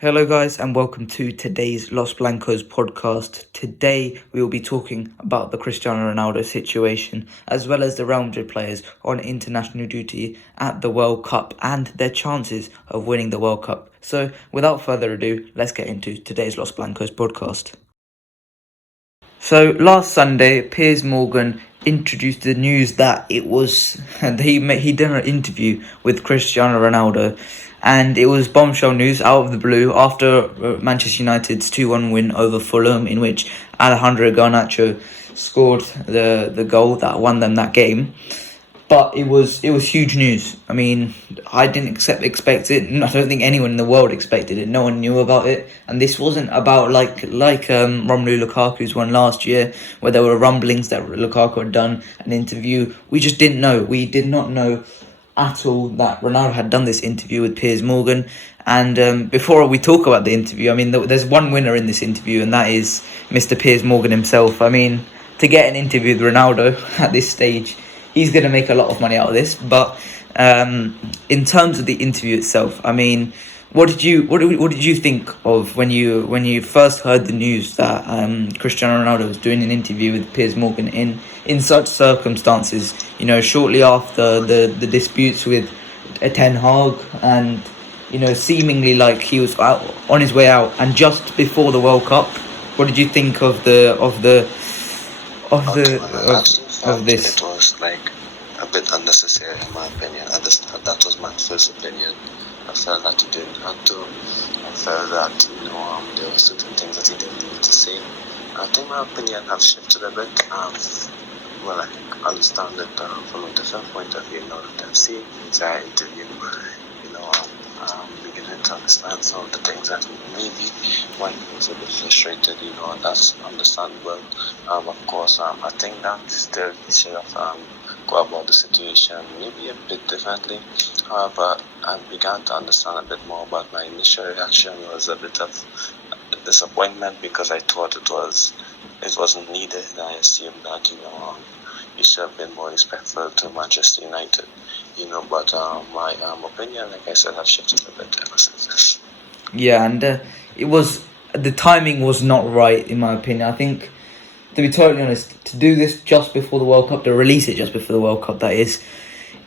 Hello, guys, and welcome to today's Los Blancos podcast. Today, we will be talking about the Cristiano Ronaldo situation, as well as the Real Madrid players on international duty at the World Cup and their chances of winning the World Cup. So, without further ado, let's get into today's Los Blancos podcast. So, last Sunday, Piers Morgan introduced the news that he did an interview with Cristiano Ronaldo, and it was bombshell news out of the blue after Manchester United's 2-1 win over Fulham, in which Alejandro Garnacho scored the goal that won them that game. But it was huge news. I mean, I didn't expect it. I don't think anyone in the world expected it. No one knew about it, and this wasn't about like Romelu Lukaku's one last year, where there were rumblings that Lukaku had done an interview. We just didn't know. We did not know at all that Ronaldo had done this interview with Piers Morgan. And before we talk about the interview, I mean, there's one winner in this interview, and that is Mr. Piers Morgan himself. I mean, to get an interview with Ronaldo at this stage, he's going to make a lot of money out of this. But in terms of the interview itself, I mean, what did you think of when you first heard the news that Cristiano Ronaldo was doing an interview with Piers Morgan in such circumstances? You know, shortly after the disputes with Ten Hag, and seemingly like he was out, on his way out, and just before the World Cup. What did you think of this? It was like a bit unnecessary in my opinion. That was my first opinion. I felt that he didn't have to. I felt that there were certain things that he didn't need to say. I think my opinion have shifted a bit. Well, I understand it from a different point of view now that I've seen his interview. Beginning to understand some of the things that maybe when he was a bit frustrated, and that's understandable. Of course, I think that still he should have go about the situation maybe a bit differently. But I began to understand a bit more. But my initial reaction was a bit of disappointment because I thought it wasn't needed. I assumed that he should have been more respectful to Manchester United. But my opinion, like I said, has shifted a bit ever since this. Yeah, and the timing was not right, in my opinion. I think, to be totally honest, to do this just before the World Cup, to release it just before the World Cup, that is,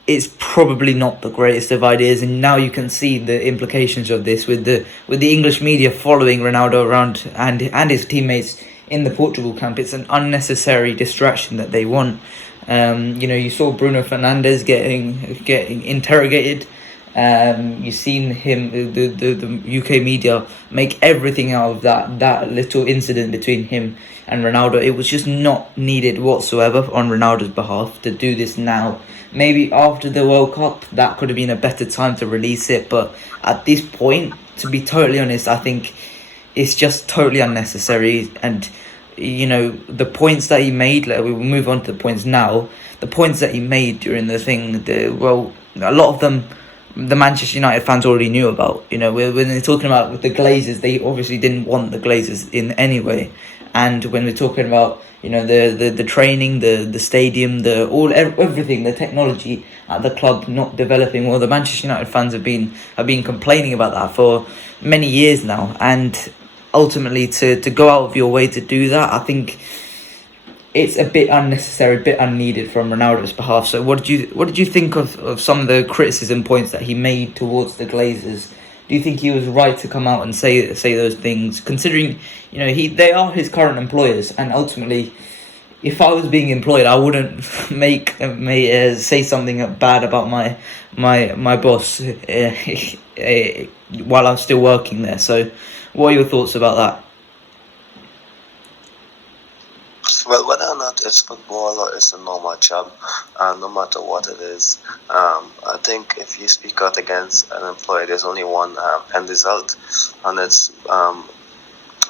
it's probably not the greatest of ideas. And now you can see the implications of this with the English media following Ronaldo around and his teammates in the Portugal camp. It's an unnecessary distraction that they want. You saw Bruno Fernandes getting interrogated. You've seen him, the UK media, make everything out of that little incident between him and Ronaldo. It was just not needed whatsoever on Ronaldo's behalf to do this now. Maybe after the World Cup, that could have been a better time to release it. But at this point, to be totally honest, I think it's just totally unnecessary. And the points that he made, we will move on to the points now. The points that he made during the thing, a lot of them the Manchester United fans already knew about. When they're talking about the Glazers, they obviously didn't want the Glazers in any way. And when we're talking about the training, the stadium, everything, the technology at the club not developing, well, the Manchester United fans have been complaining about that for many years now. And ultimately, to go out of your way to do that, I think it's a bit unnecessary, a bit unneeded from Ronaldo's behalf. So what did you think of some of the criticism points that he made towards the Glazers? Do you think he was right to come out and say those things, considering they are his current employers, and ultimately, if I was being employed, I wouldn't say something bad about my boss while I'm still working there. So, what are your thoughts about that? Well, whether or not it's football or it's a normal job, no matter what it is, I think if you speak out against an employer, there's only one end result, and it's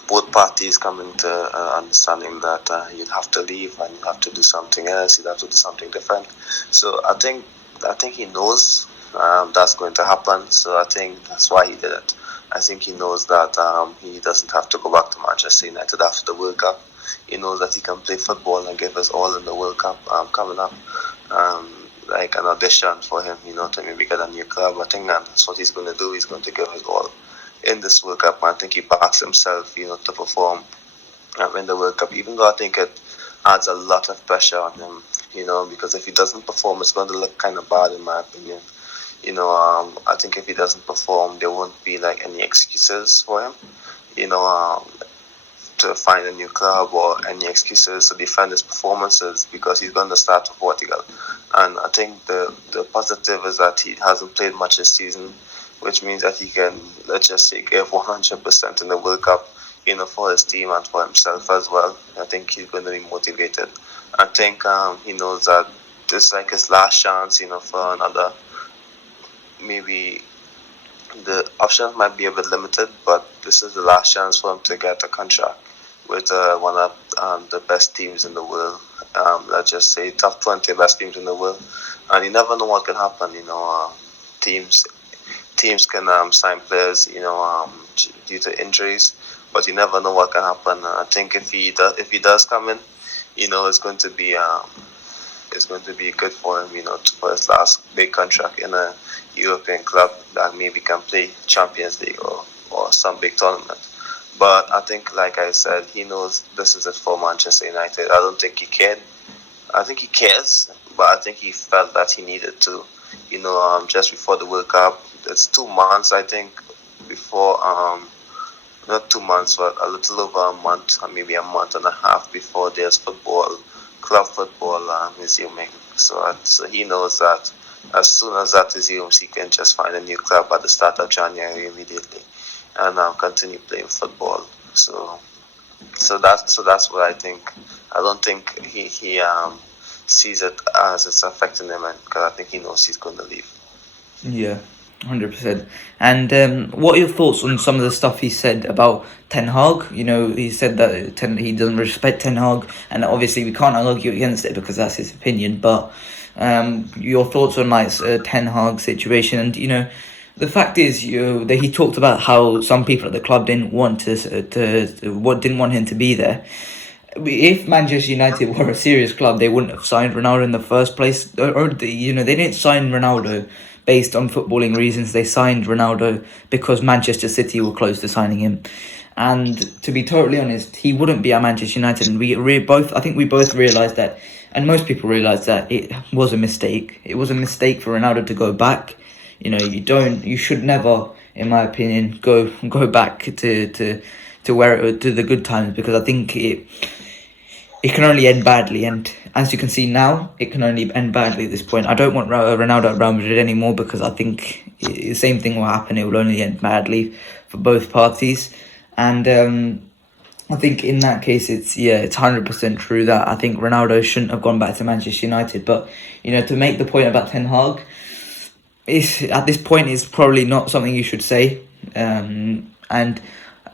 both parties coming to understanding that you'd have to leave and you have to do something else, you'd have to do something different. So I think he knows that's going to happen, so I think that's why he did it. I think he knows that he doesn't have to go back to Manchester United after the World Cup. He knows that he can play football and give us all in the World Cup coming up. Like an audition for him, to maybe get a new club. I think that's what he's going to do. He's going to give us all in this World Cup. I think he backs himself, to perform in the World Cup. Even though I think it adds a lot of pressure on him, because if he doesn't perform, it's going to look kind of bad in my opinion. I think if he doesn't perform, there won't be like any excuses for him. To find a new club or any excuses to defend his performances, because he's going to start for Portugal. And I think the positive is that he hasn't played much this season, which means that he can, let's just say, give 100% in the World Cup, for his team and for himself as well. I think he's going to be motivated. I think he knows that this is like his last chance, for another, maybe the options might be a bit limited, but this is the last chance for him to get a contract with one of the best teams in the world. Let's just say top 20 best teams in the world. And you never know what can happen. Teams can sign players, due to injuries, but you never know what can happen. And I think if he does come in, it's going to be good for him, for his last big contract in a European club that maybe can play Champions League or some big tournament. But I think, like I said, he knows this is it for Manchester United. I don't think he cared. I think he cares, but I think he felt that he needed to, just before the World Cup. It's 2 months, I think, before, not 2 months, but a little over a month, or maybe a month and a half before there's club football resuming. So he knows that as soon as that resumes, he can just find a new club at the start of January immediately and continue playing football. So that's what I think. I don't think he sees it as it's affecting him, because I think he knows he's going to leave. Yeah, 100%. And what are your thoughts on some of the stuff he said about Ten Hag? He said that he doesn't respect Ten Hag, and obviously we can't argue against it because that's his opinion. But your thoughts on Ten Hag situation, and the fact is, that he talked about how some people at the club didn't want didn't want him to be there. If Manchester United were a serious club, they wouldn't have signed Ronaldo in the first place. They didn't sign Ronaldo based on footballing reasons. They signed Ronaldo because Manchester City were close to signing him. And to be totally honest, he wouldn't be at Manchester United. And I think we both realised that, and most people realised that it was a mistake. It was a mistake for Ronaldo to go back. You should never, in my opinion, go back to the good times, because I think it can only end badly, and as you can see now, it can only end badly at this point. I don't want Ronaldo at Real Madrid anymore, because I think the same thing will happen. It will only end badly for both parties, and I think in that case, it's 100% true that I think Ronaldo shouldn't have gone back to Manchester United. But to make the point about Ten Hag, at this point it's probably not something you should say, and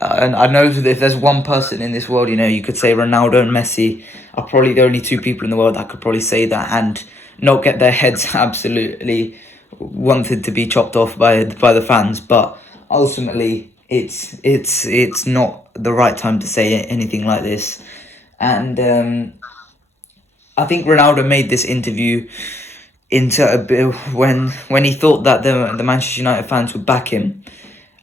I know that if there's one person in this world, you could say Ronaldo and Messi are probably the only two people in the world that could probably say that and not get their heads absolutely wanted to be chopped off by the fans. But ultimately, it's not the right time to say anything like this. And I think Ronaldo made this interview into a bit when he thought that the Manchester United fans would back him.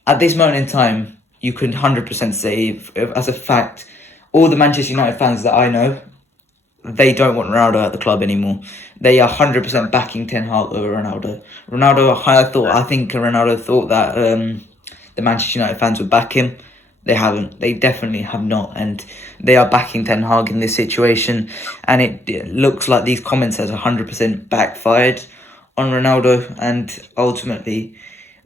At this moment in time, you can 100% say, if, as a fact, all the Manchester United fans that I know, they don't want Ronaldo at the club anymore. They are 100% backing Ten Hag over Ronaldo. I think Ronaldo thought that the Manchester United fans would back him. They haven't. They definitely have not, and they are backing Ten Hag in this situation. And it looks like these comments has 100% backfired on Ronaldo, and ultimately,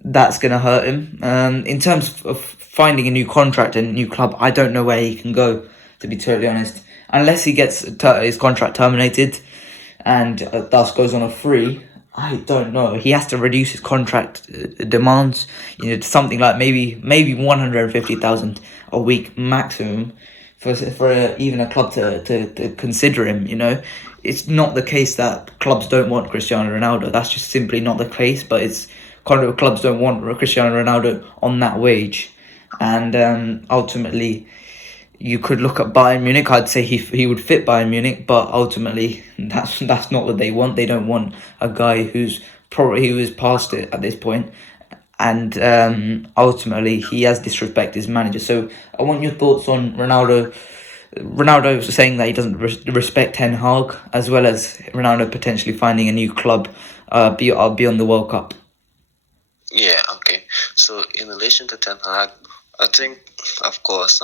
that's going to hurt him. In terms of finding a new contract and a new club, I don't know where he can go, to be totally honest. Unless he gets his contract terminated and thus goes on a free, I don't know. He has to reduce his contract demands, to something like maybe 150,000 a week maximum for even a club to consider him. It's not the case that clubs don't want Cristiano Ronaldo. That's just simply not the case. But it's kind of clubs don't want Cristiano Ronaldo on that wage, and ultimately, you could look at Bayern Munich. I'd say he would fit Bayern Munich, but ultimately that's not what they want. They don't want a guy who is past it at this point. and ultimately he has disrespected his manager. So I want your thoughts on Ronaldo. Ronaldo saying that he doesn't respect Ten Hag, as well as Ronaldo potentially finding a new club beyond the World Cup. Yeah, okay. So in relation to Ten Hag, I think, of course,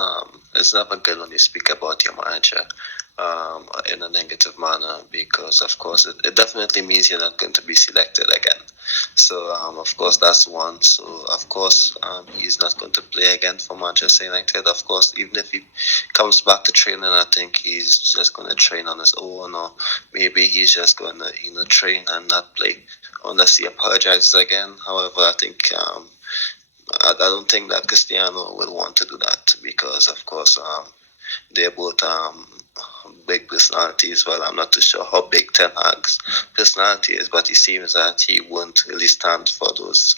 it's never good when you speak about your manager in a negative manner, because, of course, it definitely means you're not going to be selected again. So, of course, that's one. So, of course, he's not going to play again for Manchester United. Of course, even if he comes back to training, I think he's just going to train on his own, or maybe he's just going to, train and not play unless he apologizes again. However, I think I don't think that Cristiano will want to do that, because, of course, they're both big personalities. Well, I'm not too sure how big Ten Hag's personality is, but it seems that he won't really stand for those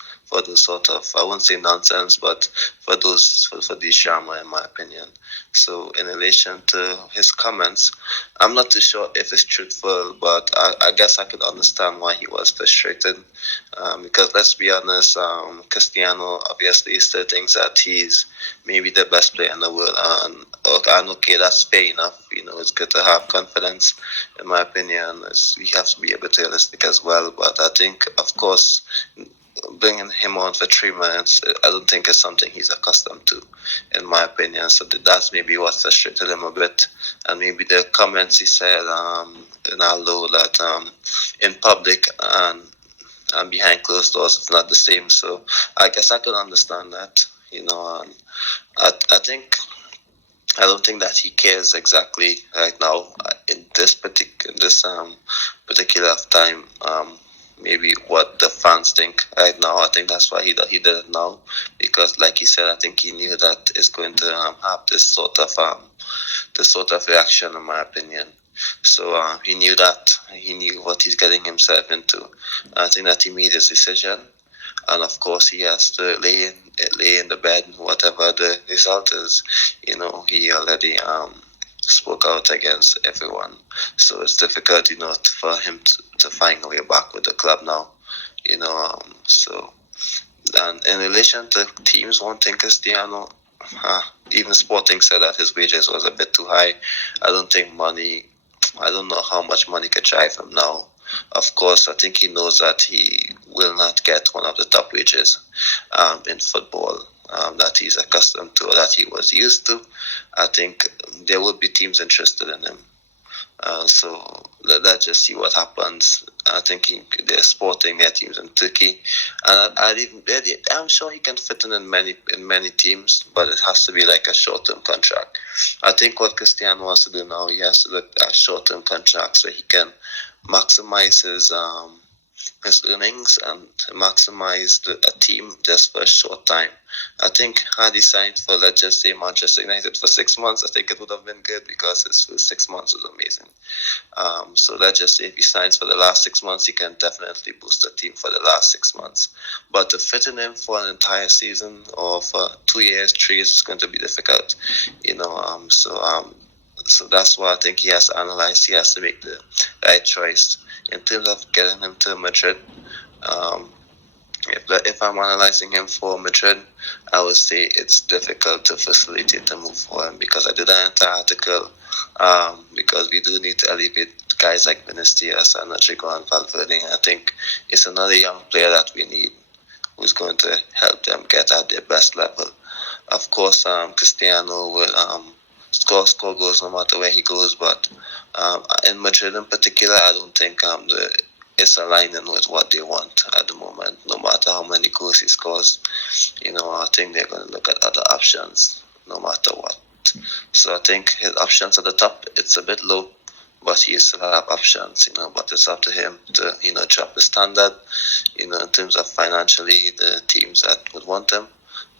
sort of, I won't say nonsense, but for these drama, in my opinion. So in relation to his comments, I'm not too sure if it's truthful, but I guess I could understand why he was frustrated, because let's be honest, Cristiano obviously still thinks that he's maybe the best player in the world, and okay, that's fair enough. It's good to have confidence. In my opinion, we have to be a bit realistic as well. But I think, of course, bringing him on for 3 minutes, I don't think it's something he's accustomed to, in my opinion. So that's maybe what frustrated him a bit. And maybe the comments he said, Ronaldo, that in public and behind closed doors, it's not the same. So I guess I could understand that. I don't think that he cares exactly right now in this particular time. Maybe what the fans think right now. I think that's why he did it now, because, like he said, I think he knew that it's going to have this sort of reaction, in my opinion. So he knew that. He knew what he's getting himself into. I think that he made his decision, and of course he has to lay in the bed whatever the result is. He already spoke out against everyone, so it's difficult, for him to find a way back with the club now. So, and in relation to teams wanting Cristiano, even Sporting said that his wages was a bit too high. I don't know how much money could drive him now. Of course, I think he knows that he will not get one of the top wages in football that he's accustomed to, or that he was used to. I think there would be teams interested in him. So let's just see what happens. I think they're sporting their teams in Turkey, and I'm sure he can fit in many teams, but it has to be like a short-term contract. I think what Cristiano wants to do now, he has to look at short-term contracts so he can maximize his earnings and maximize a team just for a short time. I think had he signed for, let's just say, Manchester United for 6 months, I think it would have been good, because his first 6 months was amazing. So let's just say if he signs for the last 6 months, he can definitely boost the team for the last 6 months. But to fit in him for an entire season, or for 2 years, 3 years, is going to be difficult. So that's why I think he has to analyze. He has to make the right choice in terms of getting him to Madrid. If I'm analyzing him for Madrid, I would say it's difficult to facilitate the move for him, because I did an entire article, because we do need to elevate guys like Vinicius and Rodrigo and Valverde. I think it's another young player that we need, who's going to help them get at their best level. Of course, Cristiano will score goals no matter where he goes, but in Madrid in particular, I don't think it's aligning with what they want at the moment. No matter how many goals he scores, I think they're going to look at other options no matter what. So I think his options at the top, it's a bit low, but he still have options, but it's up to him to, drop the standard, in terms of financially, the teams that would want him,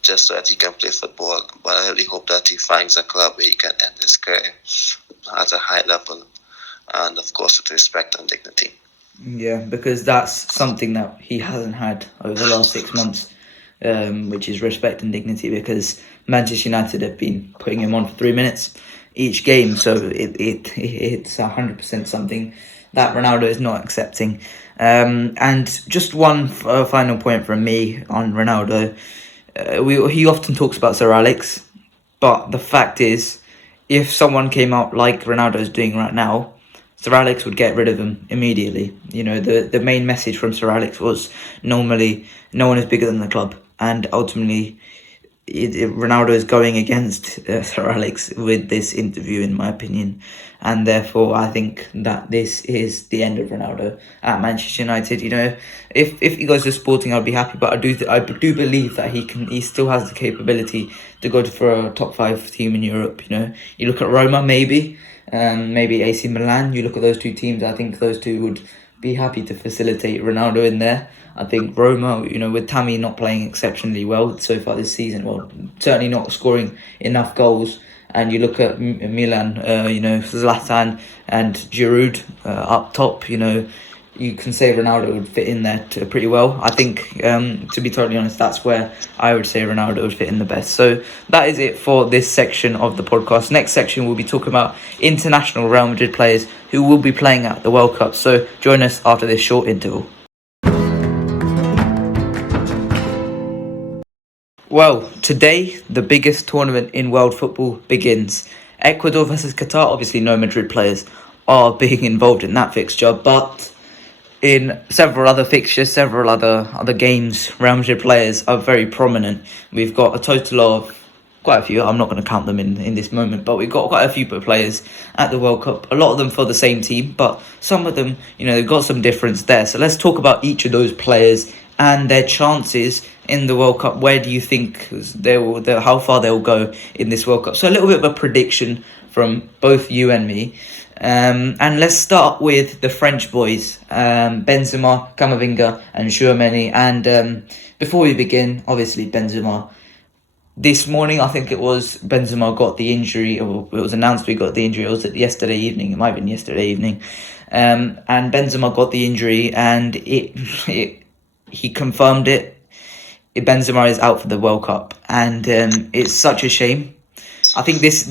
just so that he can play football. But I really hope that he finds a club where he can end his career at a high level, and of course with respect and dignity. Yeah, because that's something that he hasn't had over the last 6 months, which is respect and dignity, because Manchester United have been putting him on for 3 minutes, each game. So it's 100% something that Ronaldo is not accepting. And just one final point from me on Ronaldo. He often talks about Sir Alex, but the fact is, if someone came out like Ronaldo is doing right now, Sir Alex would get rid of him immediately. The main message from Sir Alex was normally no one is bigger than the club, and ultimately Ronaldo is going against Sir Alex with this interview, in my opinion, and therefore I think that this is the end of Ronaldo at Manchester United. If he goes to Sporting, I'd be happy, but I do believe that he still has the capability to go for a top 5 team in Europe. You look at Roma, maybe AC Milan. You look at those two teams. I think those two would be happy to facilitate Ronaldo in there. I think Roma, with Tammy not playing exceptionally well so far this season, well, certainly not scoring enough goals. And you look at Milan, Zlatan and Giroud up top. You can say Ronaldo would fit in there pretty well. I think, to be totally honest, that's where I would say Ronaldo would fit in the best. So that is it for this section of the podcast. Next section, we'll be talking about international Real Madrid players who will be playing at the World Cup. So join us after this short interval. Well, today, the biggest tournament in world football begins. Ecuador versus Qatar. Obviously, no Madrid players are being involved in that fixture, but in several other fixtures, several other games, Real Madrid players are very prominent. We've got a total of quite a few. I'm not going to count them in this moment, but we've got quite a few players at the World Cup. A lot of them for the same team, but some of them, they've got some difference there. So let's talk about each of those players and their chances in the World Cup. Where do you think how far they'll go in this World Cup? So a little bit of a prediction from both you and me. And let's start with the French boys, Benzema, Camavinga and Tchouaméni. And before we begin, obviously Benzema, this morning I think it was, Benzema got the injury, or it was announced we got the injury. It was yesterday evening, it might have been yesterday evening. And Benzema got the injury and he confirmed it. Benzema is out for the World Cup, and it's such a shame. I think this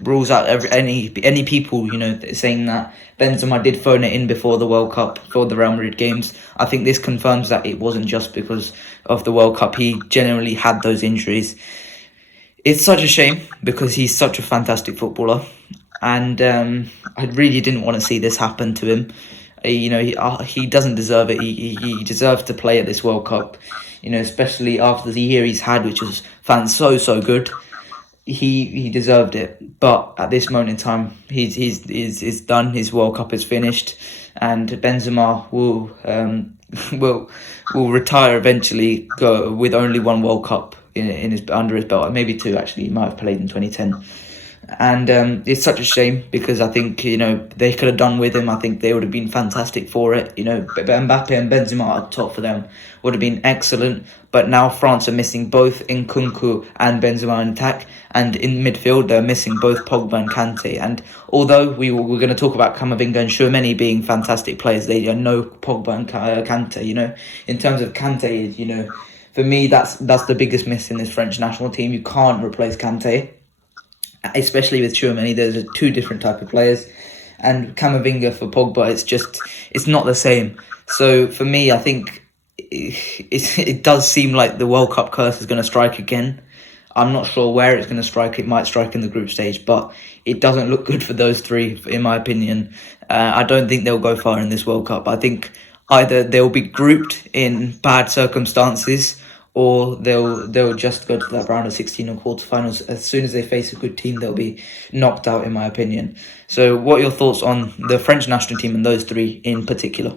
rules out any people saying that Benzema did phone it in before the World Cup for the Real Madrid games. I think this confirms that it wasn't just because of the World Cup. He generally had those injuries. It's such a shame because he's such a fantastic footballer, and I really didn't want to see this happen to him. He doesn't deserve it. He deserves to play at this World Cup, especially after the year he's had, which was so good. He deserved it, but at this moment in time, he's done. His World Cup is finished, and Benzema will retire eventually, go with only one World Cup under his belt, maybe two actually. He might have played in 2010. And it's such a shame because I think they could have done with him. I think they would have been fantastic for it. Mbappe and Benzema at top for them would have been excellent. But now France are missing both Nkunku and Benzema in attack, and in midfield they're missing both Pogba and Kante. And although we're going to talk about Camavinga and Tchouaméni being fantastic players, they are no Pogba and Kante. In terms of Kante, for me that's the biggest miss in this French national team. You can't replace Kante. Especially with Tchouaméni, there's two different type of players, and Camavinga for Pogba, it's not the same. So for me, I think it does seem like the World Cup curse is going to strike again. I'm not sure where it's going to strike. It might strike in the group stage, but it doesn't look good for those three, in my opinion. I don't think they'll go far in this World Cup. I think either they'll be grouped in bad circumstances, or they'll just go to that round of 16 or quarterfinals. As soon as they face a good team, they'll be knocked out, in my opinion. So what are your thoughts on the French national team and those three in particular?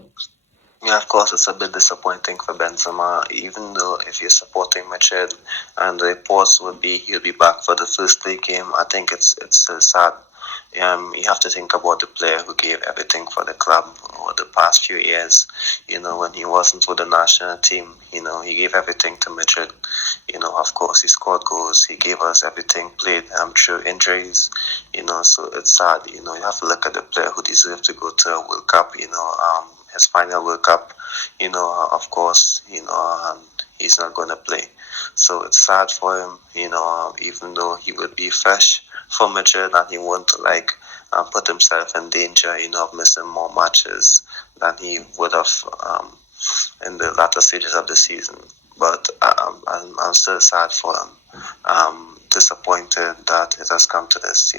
Yeah, of course, it's a bit disappointing for Benzema, even though if you're supporting Madrid and the reports would be he'll be back for the first league game, I think it's still sad. You have to think about the player who gave everything for the club over the past few years. When he wasn't with the national team, he gave everything to Madrid. Of course, he scored goals. He gave us everything, played through injuries. So it's sad. You have to look at the player who deserved to go to a World Cup. His final World Cup. Of course, he's not going to play. So it's sad for him. Even though he would be fresh. for Madrid, and he won't put himself in danger, of missing more matches than he would have in the latter stages of the season. But I'm still sad for him. Disappointed that it has come to this.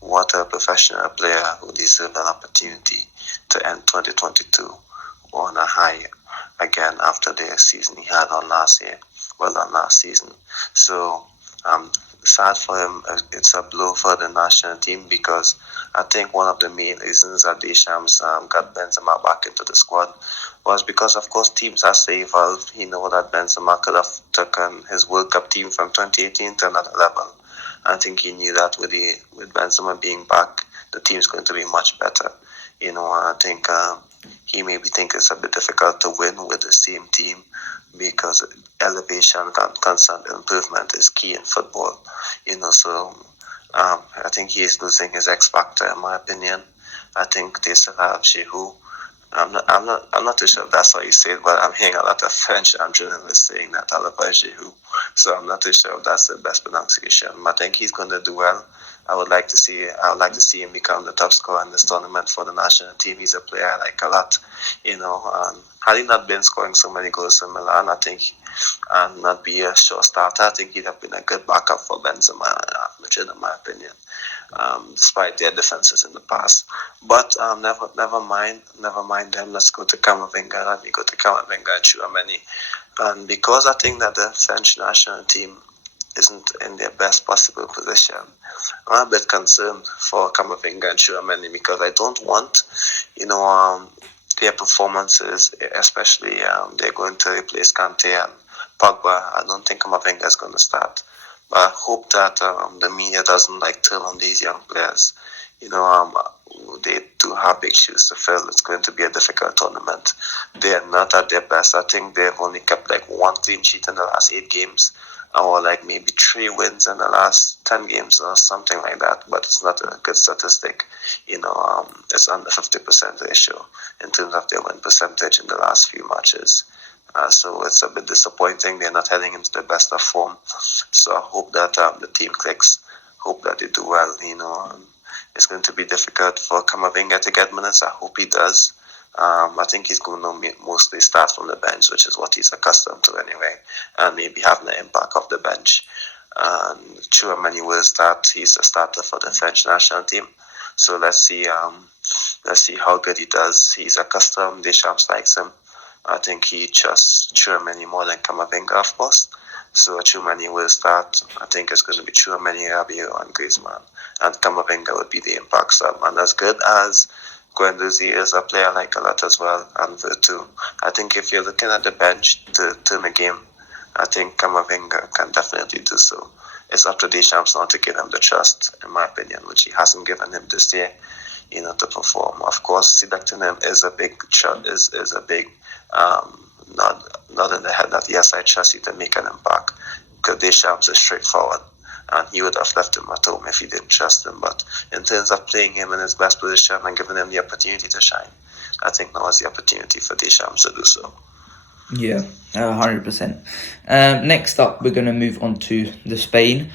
What a professional player who deserved an opportunity to end 2022 on a high again after the season he had on last season. So sad for him. It's a blow for the national team because I think one of the main reasons that Deschamps got Benzema back into the squad was because, of course, teams as they evolve, he know that Benzema could have taken his World Cup team from 2018 to another level. I think he knew that with Benzema being back, the team's going to be much better. I think he maybe think it's a bit difficult to win with the same team because elevation and constant improvement is key in football. So I think he is losing his X factor, in my opinion. I think they still have Giroud. I'm not too sure if that's what you said, but I'm hearing a lot of French journalists saying that Olivier Giroud. So I'm not too sure if that's the best pronunciation. I think he's going to do well. I would like to see him become the top scorer in this tournament for the national team. He's a player I like a lot. Had he not been scoring so many goals for Milan, I think, and not be a sure starter, I think he'd have been a good backup for Benzema at Madrid, in my opinion. Despite their defenses in the past, but never mind them. Let's go to Camavinga. Let me go to Camavinga and Tchouaméni, and because I think that the French national team isn't in their best possible position, I'm a bit concerned for Camavinga and Tchouaméni because I don't want, their performances, especially they're going to replace Kante and Pogba. I don't think Camavinga is going to start. But I hope that the media doesn't turn on these young players. They do have big shoes to fill. It's going to be a difficult tournament. They are not at their best. I think they've only kept one clean sheet in the last 8 games, or maybe 3 wins in the last 10 games or something like that. But it's not a good statistic. It's under 50% ratio in terms of their win percentage in the last few matches. So it's a bit disappointing. They're not heading into the best of form. So I hope that the team clicks. Hope that they do well. It's going to be difficult for Camavinga to get minutes. I hope he does. I think he's going to mostly start from the bench, which is what he's accustomed to anyway, and maybe having an impact off the bench. And Tchouaméni will start. He's a starter for the French national team. So let's see how good he does. He's accustomed. Deschamps likes him. I think he trusts Tchouaméni more than Camavinga, of course. So Tchouaméni will start. I think it's going to be Tchouaméni, Rabiot, and Griezmann. And Camavinga would be the impact sub. And as good as Guendouzi is a player I like a lot as well, and Vertu, I think if you're looking at the bench to turn a game, I think Camavinga can definitely do so. It's up to Deschamps not to give him the trust, in my opinion, which he hasn't given him this year, to perform. Of course, selecting him is a big nod in the head that yes, I trust you to make an impact. Because Deschamps is straightforward, and he would have left him at home if he didn't trust him. But in terms of playing him in his best position and giving him the opportunity to shine, I think now is the opportunity for Deschamps to do so. Yeah, 100%. Next up, we're going to move on to the Spanish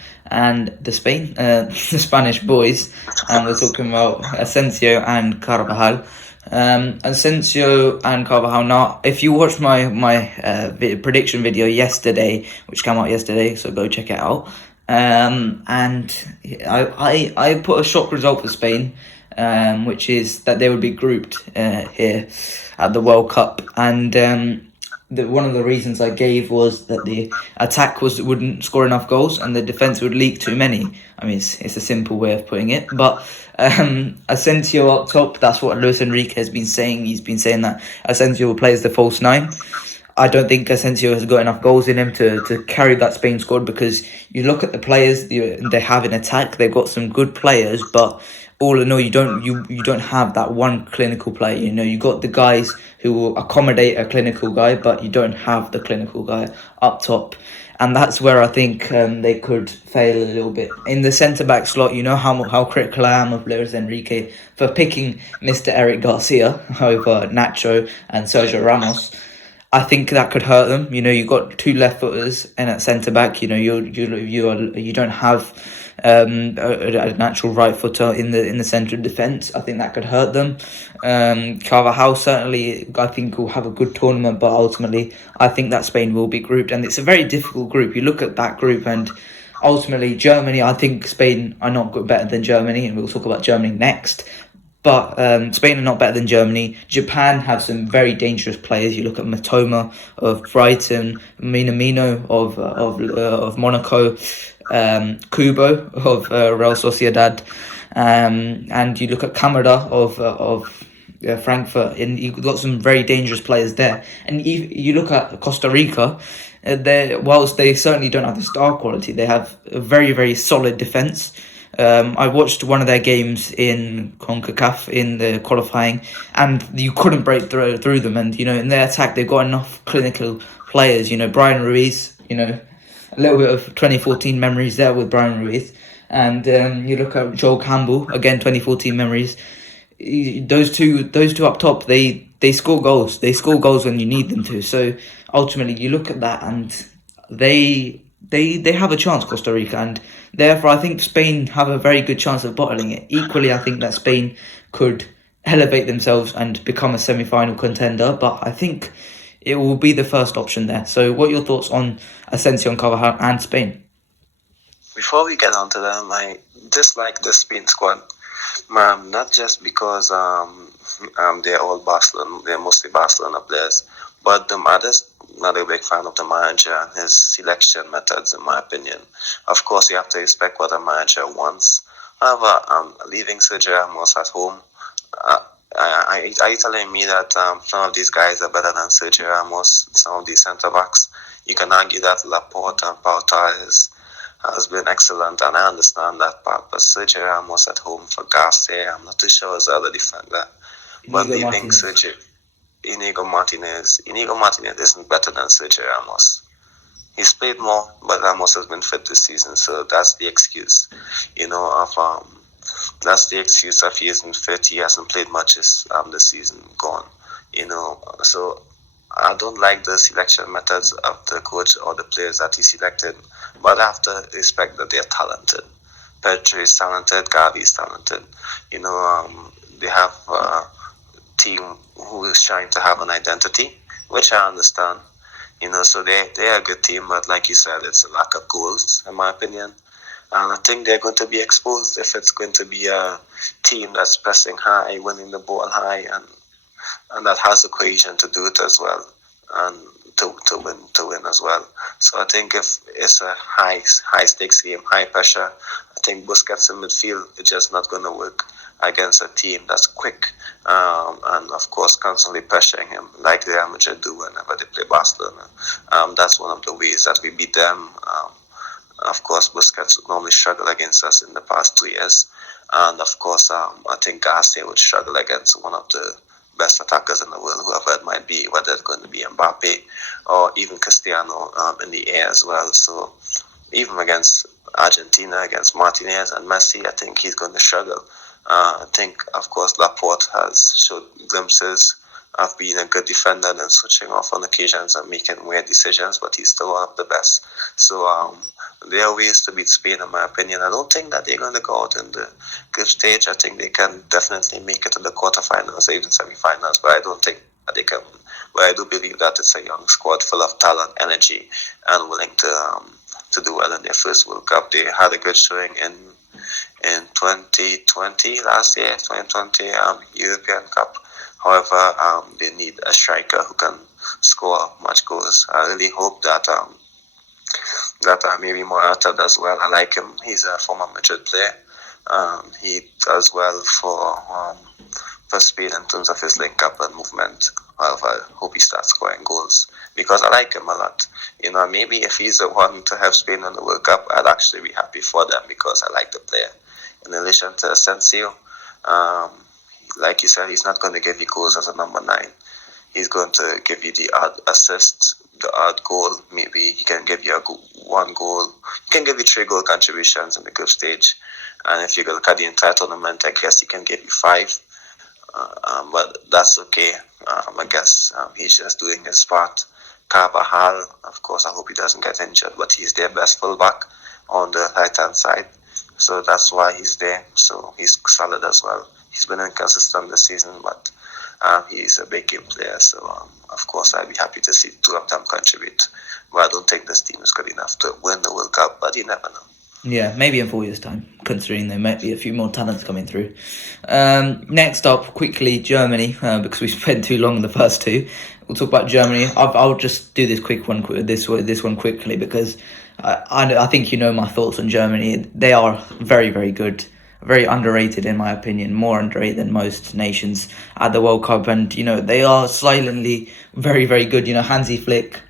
boys, and we're talking about Asensio and Carvajal. Asensio and Carvajal. Now, if you watched my prediction video yesterday, which came out yesterday, so go check it out. And I put a shock result for Spain, which is that they would be grouped here at the World Cup, and one of the reasons I gave was that the attack wouldn't score enough goals and the defense would leak too many. I mean, it's a simple way of putting it, but Asensio up top, that's what Luis Enrique has been saying. He's been saying that Asensio will play as the false 9. I don't think Asensio has got enough goals in him to carry that Spain squad, because you look at the players they have in attack, they've got some good players, but all in all, you don't have that one clinical player. You got the guys who will accommodate a clinical guy, but you don't have the clinical guy up top. And that's where I think they could fail a little bit. In the centre-back slot, you know how critical I am of Luis Enrique for picking Mr. Eric Garcia over Nacho and Sergio Ramos. I think that could hurt them. You've got two left footers and at centre back. You don't have a natural right footer in the centre of defence. I think that could hurt them. Carvajal certainly, I think, will have a good tournament, but ultimately, I think that Spain will be grouped, and it's a very difficult group. You look at that group, and ultimately, Germany. I think Spain are not better than Germany, and we'll talk about Germany next. But Spain are not better than Germany. Japan have some very dangerous players. You look at Matoma of Brighton, Minamino of Monaco, Kubo of Real Sociedad, and you look at Kamada of Frankfurt, and you've got some very dangerous players there. And you look at Costa Rica, whilst they certainly don't have the star quality, they have a very, very solid defence. I watched one of their games in CONCACAF in the qualifying, and you couldn't break through them. And in their attack, they've got enough clinical players. Brian Ruiz. A little bit of 2014 memories there with Brian Ruiz, and you look at Joel Campbell again, 2014 memories. Those two up top, they score goals. They score goals when you need them to. So ultimately, you look at that, and they have a chance, Costa Rica, and therefore I think Spain have a very good chance of bottling it. Equally, I think that Spain could elevate themselves and become a semi-final contender, but I think it will be the first option there. So what are your thoughts on Asensio, Carvajal and Spain? Before we get on to them, I dislike the Spain squad. Not just because they're all Barcelona, they're mostly Barcelona players, but I'm just not a big fan of the manager and his selection methods, in my opinion. Of course, you have to respect what a manager wants. However, leaving Sergio Ramos at home, are you telling me that some of these guys are better than Sergio Ramos, some of these centre-backs? You can argue that Laporte and Pauta has been excellent, and I understand that part. But Sergio Ramos at home for Garcia, I'm not too sure is the other defender. But leaving Sergio, Inigo Martinez isn't better than Sergio Ramos. He's played more, but Ramos has been fit this season, so that's the excuse. That's the excuse. If he isn't fit, he hasn't played much this season. Gone. So I don't like the selection methods of the coach or the players that he selected, but I have to respect that they're talented. Pedri is talented, Gavi is talented. They have a team who is trying to have an identity, which I understand. So they're a good team, but like you said, it's a lack of goals, in my opinion. And I think they're going to be exposed if it's going to be a team that's pressing high, winning the ball high, and that has the cohesion to do it as well, and to win as well. So I think if it's a high stakes game, high pressure, I think Busquets in midfield is just not going to work against a team that's quick, and of course constantly pressuring him like Real Madrid do whenever they play Barcelona. That's one of the ways that we beat them. Of course, Busquets would normally struggle against us in the past 2 years. And of course, I think Garcia would struggle against one of the best attackers in the world, whoever it might be, whether it's going to be Mbappe or even Cristiano in the air as well. So even against Argentina, against Martinez and Messi, I think he's going to struggle. I think, of course, Laporte has showed glimpses of being a good defender and switching off on occasions and making weird decisions, but he's still one of the best. So there are ways to beat Spain, in my opinion. I don't think that they're going to go out in the group stage. I think they can definitely make it to the quarterfinals or even semi-finals, but I don't think that they can. But I do believe that it's a young squad full of talent, energy, and willing to do well in their first World Cup. They had a good showing in 2020, last year, 2020 European Cup. However, they need a striker who can score much goals. I really hope that maybe Morata does well. I like him. He's a former Madrid player. He does well for Spain in terms of his link-up and movement. However, I hope he starts scoring goals because I like him a lot. Maybe if he's the one to have Spain in the World Cup, I'd actually be happy for them because I like the player. In addition to Asensio, like you said, he's not going to give you goals as a number 9. He's going to give you the odd assist, the odd goal. Maybe he can give you one goal. He can give you 3 goal contributions in the group stage. And if you look at the entire tournament, I guess he can give you 5. but that's okay. I guess he's just doing his part. Carvajal, of course, I hope he doesn't get injured, but he's their best fullback on the right-hand side. So that's why he's there. So he's solid as well. He's been inconsistent this season, but he's a big game player. So, of course, I'd be happy to see two of them contribute. But I don't think this team is good enough to win the World Cup, but you never know. Yeah, maybe in 4 years' time, considering there might be a few more talents coming through. Next up, quickly, Germany, because we spent too long on the first two. We'll talk about Germany. I'll just do this one quickly, because I think you know my thoughts on Germany. They are very, very good, very underrated in my opinion, more underrated than most nations at the World Cup. And, they are silently very, very good. Hansi Flick,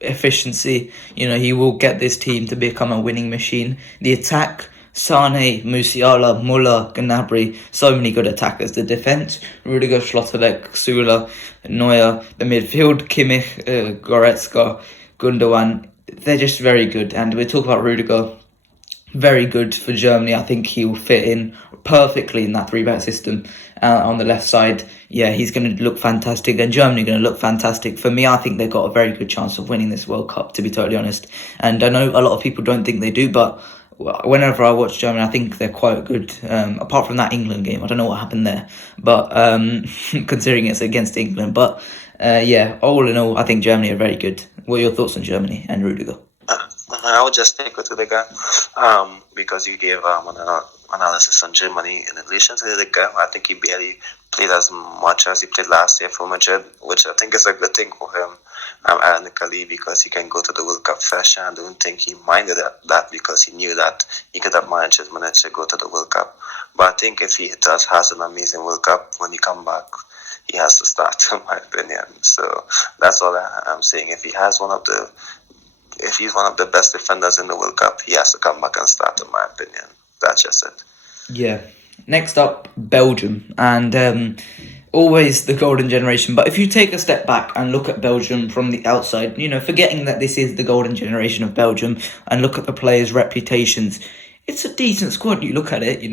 efficiency, he will get this team to become a winning machine. The attack, Sane, Musiala, Muller, Gnabry, so many good attackers. The defence, Rudiger, Schlotterbeck, Sula, Neuer. The midfield, Kimmich, Goretzka, Gundogan. They're just very good. And we talk about Rudiger, very good for Germany. I think he will fit in perfectly in that three-back system on the left side. Yeah, he's going to look fantastic, and Germany are going to look fantastic. For me, I think they've got a very good chance of winning this World Cup, to be totally honest. And I know a lot of people don't think they do, but whenever I watch Germany, I think they're quite good. Apart from that England game, I don't know what happened there, but considering it's against England. But yeah, all in all, I think Germany are very good. What are your thoughts on Germany and Rudiger? I would just take it to the guy because you gave an analysis on Germany in relation to the guy. I think he barely played as much as he played last year for Madrid, which I think is a good thing for him, ironically, because he can go to the World Cup fresh. I don't think he minded that because he knew that he could have managed his minutes to go to the World Cup. But I think if he has an amazing World Cup, when he come back, he has to start, in my opinion. So that's all I'm saying. If he's one of the best defenders in the World Cup, he has to come back and start, in my opinion. That's just it. Yeah. Next up, Belgium. And always the golden generation. But if you take a step back and look at Belgium from the outside, forgetting that this is the golden generation of Belgium, and look at the players' reputations, it's a decent squad. You look at it,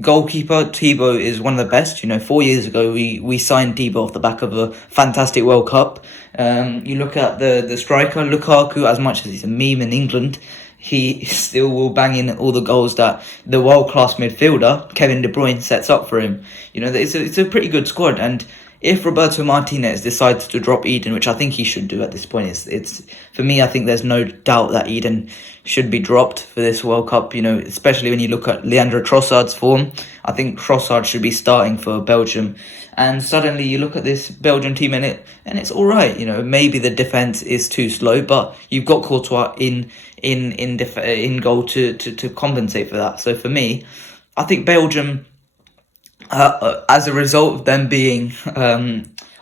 Goalkeeper, Thibaut is one of the best. 4 years ago, we signed Thibaut off the back of a fantastic World Cup. You look at the striker, Lukaku, as much as he's a meme in England, he still will bang in all the goals that the world-class midfielder, Kevin De Bruyne, sets up for him. It's a pretty good squad. And if Roberto Martinez decides to drop Eden, which I think he should do at this point, it's for me, I think there's no doubt that Eden should be dropped for this World Cup, especially when you look at Leandro Trossard's form. I think Trossard should be starting for Belgium. And suddenly you look at this Belgian team and it's all right. Maybe the defense is too slow, but you've got Courtois in goal to compensate for that. So for me, I think Belgium, as a result of them being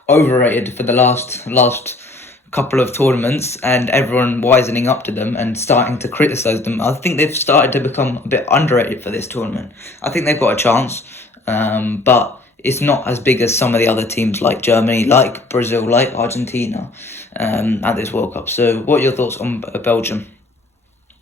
overrated for the last couple of tournaments and everyone wisening up to them and starting to criticise them, I think they've started to become a bit underrated for this tournament. I think they've got a chance, but it's not as big as some of the other teams like Germany, like Brazil, like Argentina at this World Cup. So what are your thoughts on Belgium?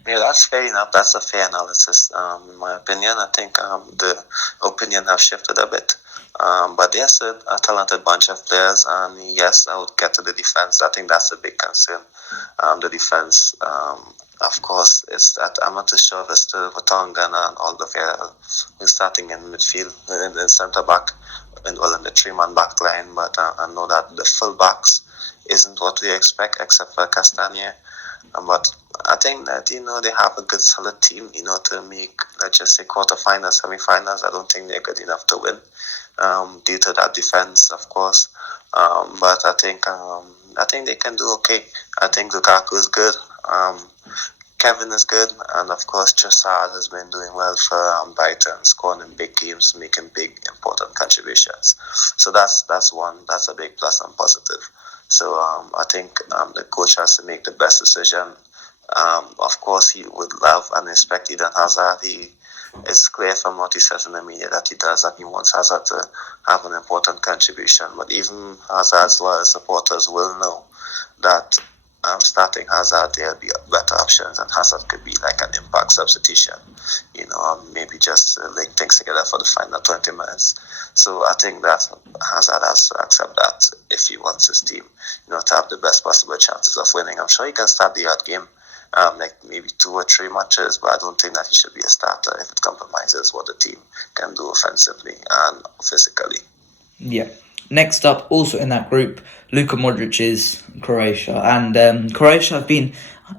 Yeah, that's fair enough. That's a fair analysis, in my opinion. I think the opinion has shifted a bit. But yes, a talented bunch of players. And yes, I would get to the defense. I think that's a big concern. The defense, of course, is that I'm not too sure if it's still Vertonghen and Alderweireld who's starting in midfield, in the centre back, in the three-man back line. But I know that the full backs isn't what we expect, except for Castagne. But I think that, they have a good solid team, to make, let's just say, quarterfinals, semi-finals. I don't think they're good enough to win due to that defense, of course. But I think they can do okay. I think Lukaku is good. Kevin is good. And, of course, Trossard has been doing well for Brighton, scoring in big games, making big, important contributions. So that's one. That's a big plus and positive. So I think the coach has to make the best decision. Of course, he would love and expect Eden Hazard. It's clear from what he says in the media that he does, and he wants Hazard to have an important contribution. But even Hazard's loyal supporters will know that starting Hazard, there'll be better options, and Hazard could be like an impact substitution. Maybe just link things together for the final 20 minutes. So I think that Hazard has to accept that if he wants his team, to have the best possible chances of winning. I'm sure he can start the odd game, like maybe 2 or 3 matches, but I don't think that he should be a starter if it compromises what the team can do offensively and physically. Yeah. Next up, also in that group, Luka Modric's Croatia. And Croatia have been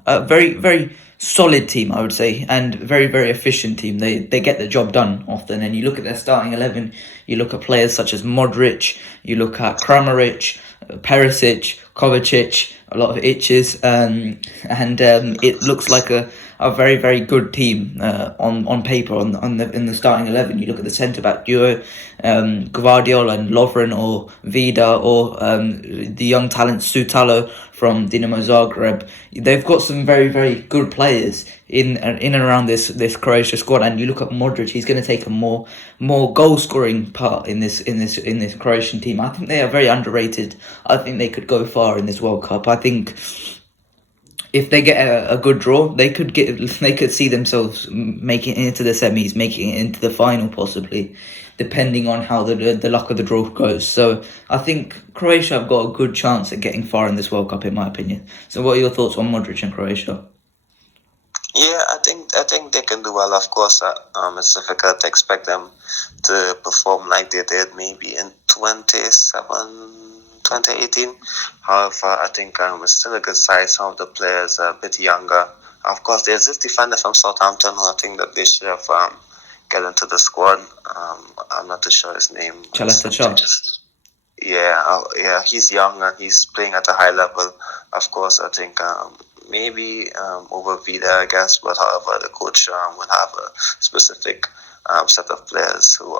a very, very solid team, I would say, and very, very efficient team. They get the job done often. And you look at their starting 11, you look at players such as Modric, you look at Kramaric, Perisic, Kovacic, a lot of itches, and it looks like a very, very good team on paper in the starting 11. You look at the centre back duo, Gvardiol and Lovren, or Vida, or the young talent Sutalo from Dinamo Zagreb. They've got some very, very good players in and around this Croatia squad. And you look at Modric; he's going to take a more goal scoring part in this Croatian team. I think they are very underrated. I think they could go far in this World Cup. I think if they get a good draw, they could see themselves making it into the semis, making it into the final possibly, depending on how the luck of the draw goes. So I think Croatia have got a good chance at getting far in this World Cup, in my opinion. So what are your thoughts on Modric and Croatia? Yeah, I think they can do well. Of course, it's difficult to expect them to perform like they did maybe in 2018. However, I think it's still a good side. Some of the players are a bit younger. Of course, there's this defender from Southampton who I think that they should have get into the squad. I'm not too sure his name. Yeah, he's young and he's playing at a high level. Of course, I think maybe over Vida, I guess, but however, the coach would have a specific set of players who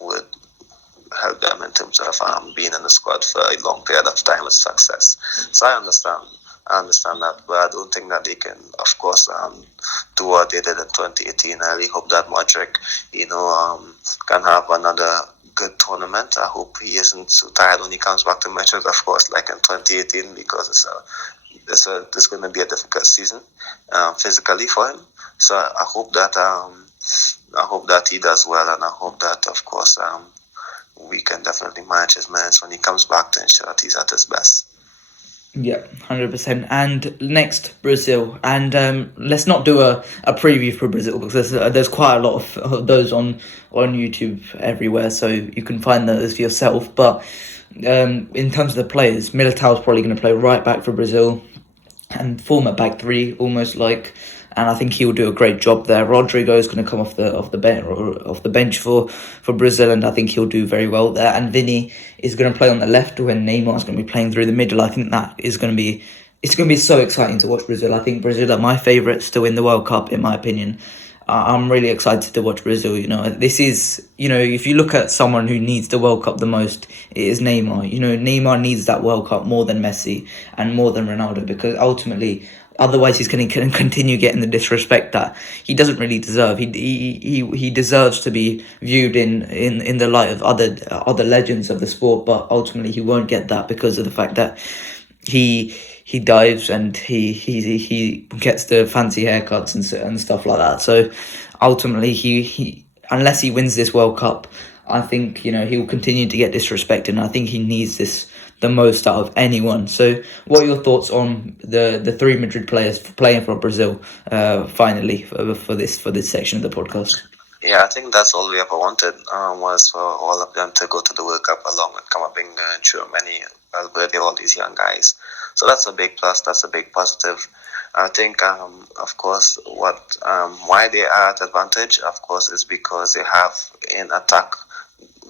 would help them in terms of being in the squad for a long period of time with success. So I understand that, but I don't think that they can, of course, do what they did in 2018. I really hope that Modric, can have another good tournament. I hope he isn't too tired when he comes back to matches, of course, like in 2018, because it's going to be a difficult season physically for him. So I hope that he does well, and I hope that, of course, we can definitely manage his minutes when he comes back to ensure that he's at his best. Yeah, 100%. And next, Brazil. And let's not do a preview for Brazil, because there's quite a lot of those on YouTube everywhere, so you can find those for yourself. But in terms of the players, Militao's probably going to play right back for Brazil and form a back three, almost like. And I think he'll do a great job there. Rodrigo is going to come off the bench for Brazil, and I think he'll do very well there. And Vini is going to play on the left when Neymar is going to be playing through the middle. I think that is going to be so exciting to watch Brazil. I think Brazil are my favourites to win the World Cup, in my opinion. I'm really excited to watch Brazil. This is, if you look at someone who needs the World Cup the most, it is Neymar. Neymar needs that World Cup more than Messi and more than Ronaldo, because ultimately, otherwise he's going to continue getting the disrespect that he doesn't really deserve. He deserves to be viewed in the light of other legends of the sport, but ultimately he won't get that because of the fact that he dives and he gets the fancy haircuts and stuff like that. So ultimately he unless he wins this World Cup, I think he will continue to get disrespected, and I think he needs this the most out of anyone. So what are your thoughts on the three Madrid players playing for Brazil finally for this section of the podcast? Yeah, I think that's all we ever wanted, was for all of them to go to the World Cup along with Camavinga and Tchouaméni, Valverde, all these young guys. So that's a big plus, that's a big positive. I think, of course, why they are at advantage, of course, is because they have in attack,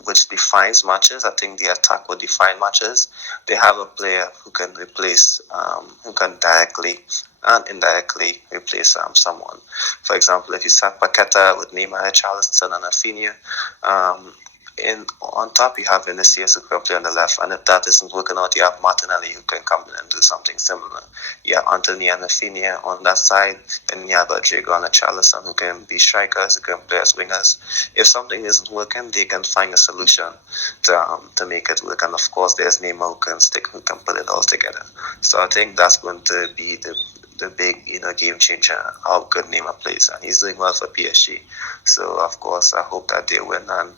which defines matches. I think the attack will define matches. They have a player who can replace, who can directly and indirectly replace someone. For example, if you start Paqueta with Neymar, Charleston, and Rafinha, on top you have Vinicius who can play on the left, and if that isn't working out, you have Martinelli who can come in and do something similar. You have Anthony and Rafinha on that side, and you have Rodrigo and Charlison who can be strikers, who can play as wingers. If something isn't working, they can find a solution to make it work. And of course, there's Neymar who can put it all together. So I think that's going to be the big game changer, how good Neymar plays, and he's doing well for PSG. So of course I hope that they win, and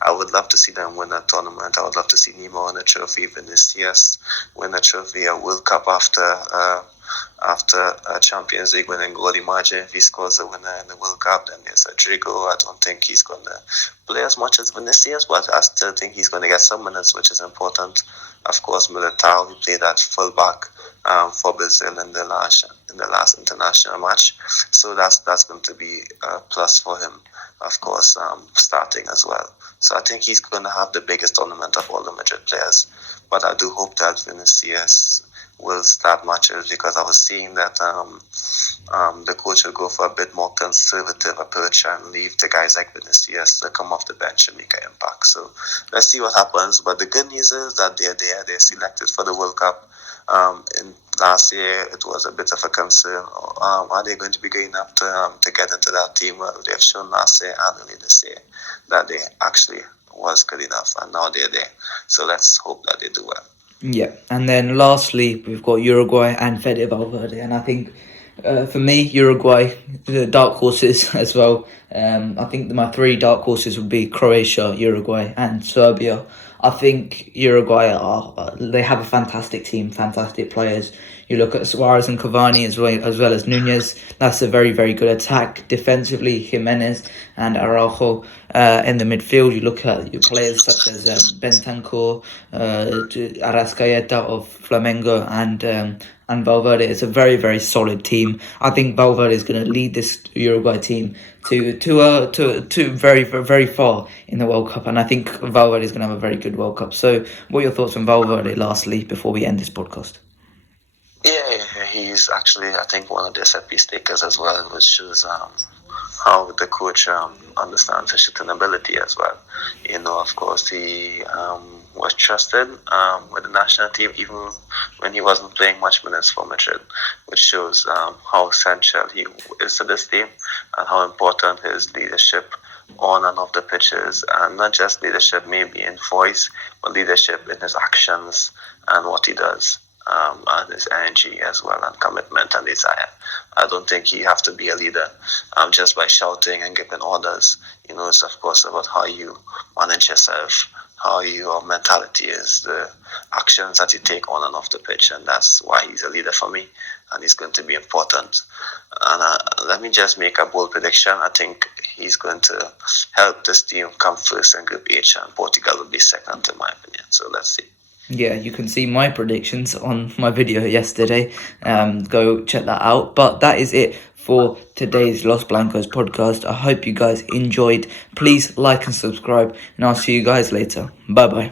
I would love to see them win a tournament. I would love to see Neymar win a trophy, Vinicius win a trophy, a World Cup after a Champions League winning goal. Imagine if he scores a winner in the World Cup. Then there's Rodrigo. I don't think he's going to play as much as Vinicius, but I still think he's going to get some minutes, which is important. Of course, Militao, he played at fullback for Brazil in the last international match, so that's going to be a plus for him. Of course, starting as well. So I think he's going to have the biggest tournament of all the Madrid players. But I do hope that Vinicius will start matches, because I was seeing that the coach will go for a bit more conservative approach and leave the guys like Vinicius to come off the bench and make an impact. So let's see what happens. But the good news is that they're there. They're selected for the World Cup. In last year, it was a bit of a concern. Are they going to be good enough to get into that team? Well, they've shown last year and early this year that they actually was good enough, and now they're there. So let's hope that they do well. Yeah, and then lastly, we've got Uruguay and Fede Valverde, and I think for me, Uruguay, the dark horses as well. I think my three dark horses would be Croatia, Uruguay, and Serbia. I think Uruguay they have a fantastic team, fantastic players. You look at Suarez and Cavani as well as Nunez. That's a very, very good attack. Defensively, Jimenez and Araujo in the midfield. You look at your players such as Bentancur, Arrascaeta of Flamengo, and Valverde. It's a very, very solid team. I think Valverde is going to lead this Uruguay team to very, very far in the World Cup, and I think Valverde is going to have a very good World Cup. So, what are your thoughts on Valverde? Lastly, before we end this podcast. Yeah, he's actually, I think, one of the set piece takers as well, which shows how the coach understands his shooting ability as well. Of course, he was trusted with the national team even when he wasn't playing much minutes for Madrid, which shows how essential he is to this team and how important his leadership on and off the pitches, and not just leadership maybe in voice, but leadership in his actions and what he does. And his energy as well, and commitment and desire. I don't think you have to be a leader just by shouting and giving orders. It's of course about how you manage yourself, how your mentality is, the actions that you take on and off the pitch, and that's why he's a leader for me, and he's going to be important. And let me just make a bold prediction. I think he's going to help this team come first in Group H, and Portugal will be second, in my opinion. So let's see. Yeah, you can see my predictions on my video yesterday. Go check that out. But that is it for today's Los Blancos podcast. I hope you guys enjoyed. Please like and subscribe, and I'll see you guys later. Bye-bye.